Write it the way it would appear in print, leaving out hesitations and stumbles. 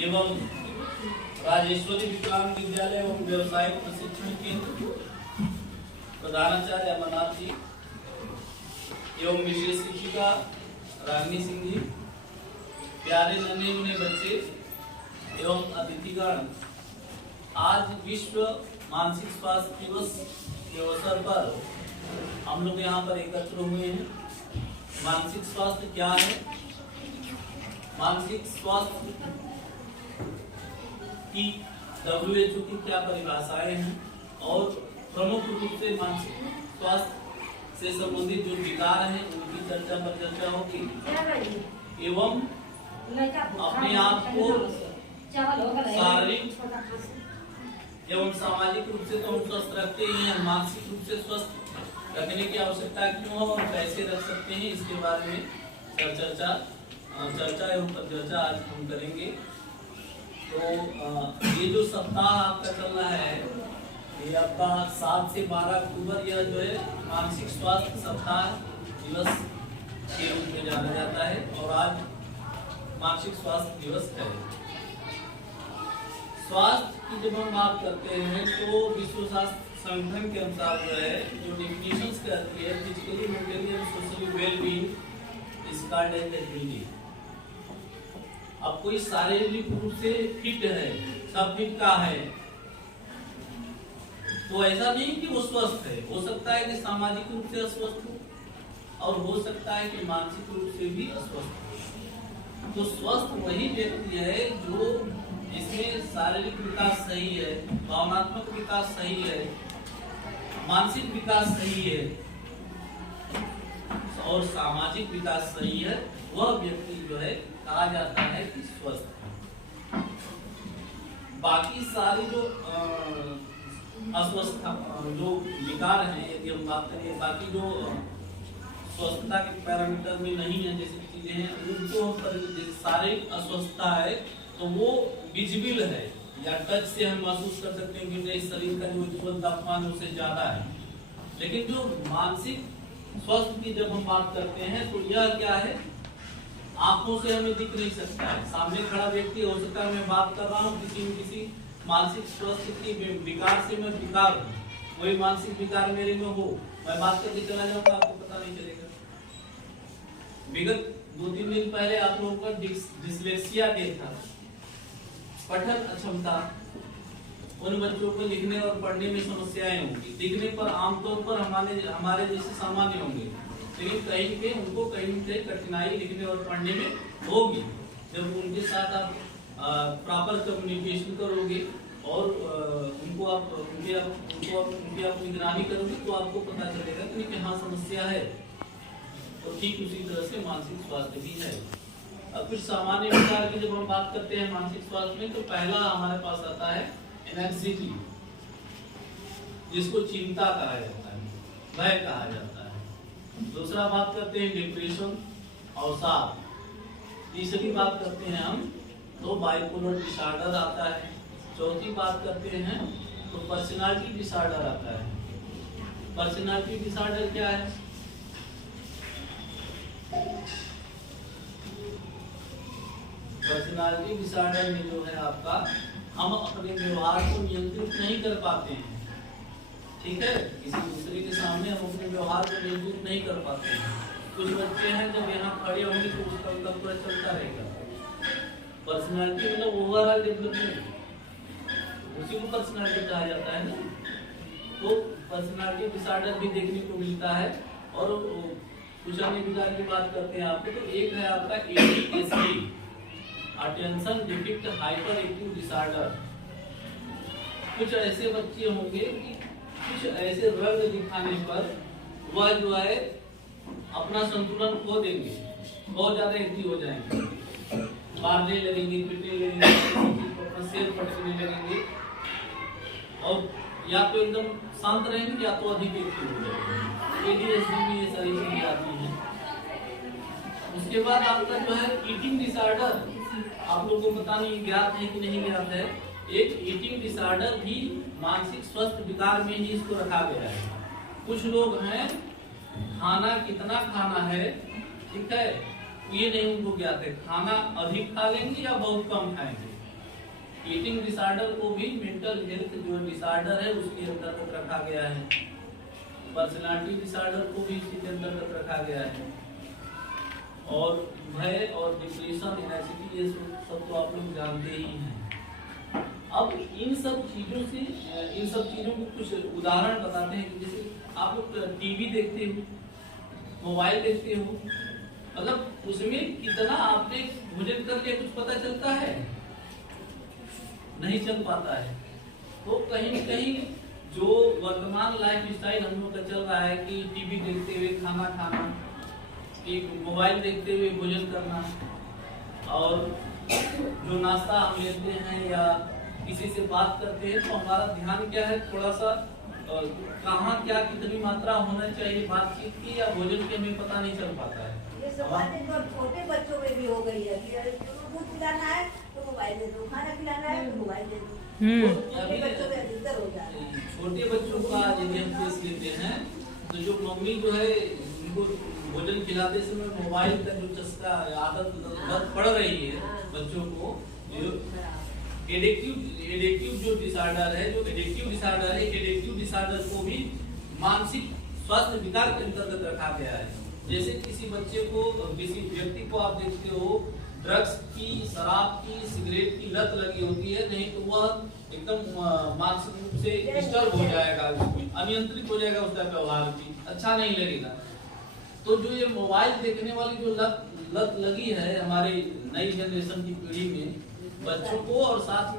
एवं राजेश्वरी विकलांग विद्यालय एवं व्यवसायिक प्रशिक्षण केंद्र प्रधानाचार्य अमरनाथ जी एवं विशेष शिक्षिका रागिनी सिंह जी, प्यारे नन्हे मुन्ने बच्चे एवं अतिथिगण, आज विश्व मानसिक स्वास्थ्य दिवस के अवसर पर हम लोग यहाँ पर एकत्र हुए हैं। मानसिक स्वास्थ्य क्या है? मानसिक स्वास्थ्य की WHO की क्या परिभाषाएं हैं और प्रमुख रूप से मानसिक स्वास्थ्य से संबंधित जो विकार हैं उनकी चर्चा होगी एवं अपने आप को शारीरिक एवं सामाजिक रूप से तो हम स्वस्थ रखते ही हैं, मानसिक रूप से स्वस्थ रखने की आवश्यकता क्यों हो और कैसे रख सकते हैं, इसके बारे में चर्चा एवं परिचर्चा आज हम करेंगे। तो ये जो सप्ताह आपका चल रहा है, ये आपका 7 से 12 अक्टूबर यह जो है मानसिक स्वास्थ्य सप्ताह दिवस के रूप में जाना जाता है और आज मानसिक स्वास्थ्य दिवस है। स्वास्थ्य की जब हम बात करते हैं तो विश्व स्वास्थ्य संगठन के अनुसार जो है जो डेफिनेशंस करती है, physically mentally and socially well being is called as healthy. अब कोई शारीरिक रूप से फिट है, सब फिट का है, तो ऐसा नहीं कि वो स्वस्थ है। हो सकता है कि सामाजिक रूप से अस्वस्थ हो और हो सकता है कि मानसिक रूप से भी अस्वस्थ हो। तो स्वस्थ वही व्यक्ति है जो जिसमें शारीरिक विकास सही है, भावनात्मक विकास सही है, मानसिक विकास सही है और सामाजिक विकास सही है, वह व्यक्ति जो है कहा जाता है कि स्वस्थ है। बाकी सारी जो अस्वस्थता जो विकार हैं, यदि हम बात करें, बाकी जो स्वस्थता के पैरामीटर में नहीं है जैसी चीजें हैं, उनको शारीरिक अस्वस्थता है तो वो विजिबल है या टच से हम महसूस कर सकते हैं कि मेरे शरीर का जो ज्वलन तापमान उससे ज्यादा है। लेकिन जो मानसिक स्वास्थ्य की जब हम बात करते हैं तो यह क्या है, आंखों से हमें दिख नहीं सकता है। सामने खड़ा व्यक्ति हो सकता है मैं बात कर रहा हूँ किसी मानसिक स्वास्थ्य की विकार से मैं विकार हूँ, वही मानसिक विकार मेरे में हो, मैं बात करके चला जाऊंगा, आपको पता नहीं चलेगा। विगत 2-3 दिन पहले आप लोगों का डिस्लेक्सिया डे था, पठन अक्षमता। उन बच्चों को लिखने और पढ़ने में समस्याएं होंगी, दिखने पर आमतौर पर हमारे जैसे सामान्य होंगे, लेकिन कहीं उनको कहीं से कठिनाई लिखने और पढ़ने में होगी। जब उनके साथ आप प्रॉपर कम्युनिकेशन करोगे और उनको आप निगरानी करोगे तो आपको पता चलेगा कि हाँ समस्या है। तो ठीक उसी तरह से मानसिक स्वास्थ्य भी है। अब कुछ सामान्य विकार की जब हम बात करते हैं मानसिक स्वास्थ्य में, तो पहला हमारे पास आता है एंग्जाइटी, जिसको चिंता कहा जाता है, भय कहा जाता है। दूसरा बात करते हैं डिप्रेशन, अवसाद। तीसरी बात करते हैं हम तो बाइपोलर डिसऑर्डर आता है। चौथी बात करते हैं तो पर्सनालिटी डिसऑर्डर आता है। पर्सनालिटी डिसऑर्डर क्या है? पर्सनालिटी डिसऑर्डर में जो है आपका, हम अपने व्यवहार को नियंत्रित नहीं कर पाते हैं। ठीक है, किसी दूसरे के सामने हम अपने व्यवहार को नियंत्रित नहीं कर पाते हैं। कुछ बच्चे हैं जब यहाँ खड़े होंगे तो उसका उनका पूरा चलता रहेगा। पर्सनालिटी मतलब ओवरऑल डेवलपमेंट, उसी को पर्सनालिटी कहा जाता है ना। तो पर्सनालिटी डिसऑर्डर भी देखने को मिलता है। और कुछ अन्य विकार की बात करते हैं आपको, तो एक है आपका ADHD, attention deficit hyper active disorder. कुछ ऐसे बच्चे होंगे कि कुछ ऐसे रंग दिखाने पर वह जो है अपना संतुलन खो देंगे, बहुत ज्यादा एक्टिव हो जाएंगे, मारने लगेंगे, पीटने लगेंगे, सिर पटकने लगेंगे और या तो एकदम शांत रहेंगे या तो अधिक एक्टिव हो जाएंगे। ADHD में ये सारी चीजें आती हैं। उसके बाद आपका जो है ईटिंग डिसऑर्डर, आप लोगों को पता नहीं ज्ञात है कि नहीं ज्ञात है, एक ईटिंग डिसऑर्डर भी मानसिक स्वास्थ्य विकार में ही इसको रखा गया है। कुछ लोग हैं खाना कितना खाना है, ठीक है, ये नहीं उनको ज्ञात है, खाना अधिक खा लेंगे या बहुत कम खाएंगे। ईटिंग डिसऑर्डर को भी मेंटल हेल्थ जो डिसऑर्डर है उसके अंतर्गत रखा गया है, पर्सनालिटी डिसऑर्डर को भी इसी के अंतर्गत रखा गया है, और भय और डिप्रेशन, एंजाइटी, ये सब तो आप लोग जानते ही हैं। अब इन सब चीजों को कुछ उदाहरण बताते हैं कि जैसे आप लोग टीवी देखते हो, मोबाइल देखते हो, मतलब उसमें कितना आपने भोजन कर लिया कुछ पता चलता है? नहीं चल पाता है। तो कहीं न कहीं जो वर्तमान लाइफ स्टाइल हम लोग का चल रहा है कि टीवी देखते हुए खाना खाना, एक मोबाइल देखते हुए भोजन करना, और जो नाश्ता हम लेते हैं या किसी से बात करते हैं तो हमारा ध्यान क्या है, थोड़ा सा कहाँ क्या कितनी मात्रा होना चाहिए बातचीत की या भोजन की, हमें पता नहीं चल पाता है। ये सब बातें तो छोटे बच्चों में भी हो गई है कि दूध पिलाना है तो मोबाइल दे दो, खाना खिलाना है तो मोबाइल दे दो। छोटे बच्चों में अधिकतर हो जा रहा है। छोटे बच्चों का यदि हम केस लेते हैं तो जो मम्मी जो है उनको भोजन खिलाते समय मोबाइल का जो चस्का आदत पड़ रही है बच्चों को, जो एडिक्टिव जो डिसऑर्डर है, एडिक्टिव डिसऑर्डर को भी मानसिक स्वास्थ्य विकार के अंतर्गत रखा गया है। जैसे किसी बच्चे को, किसी व्यक्ति को आप देखते हो ड्रग्स की, शराब की, सिगरेट की लत लगी होती है, नहीं तो वह एकदम मानसिक रूप से डिस्टर्ब हो जाएगा, अनियंत्रित हो जाएगा, उसका व्यवहार भी अच्छा नहीं लगेगा। तो जो ये मोबाइल देखने वाली जो लत लगी है हमारी नई जनरेशन की पीढ़ी में बच्चों को, और साथ में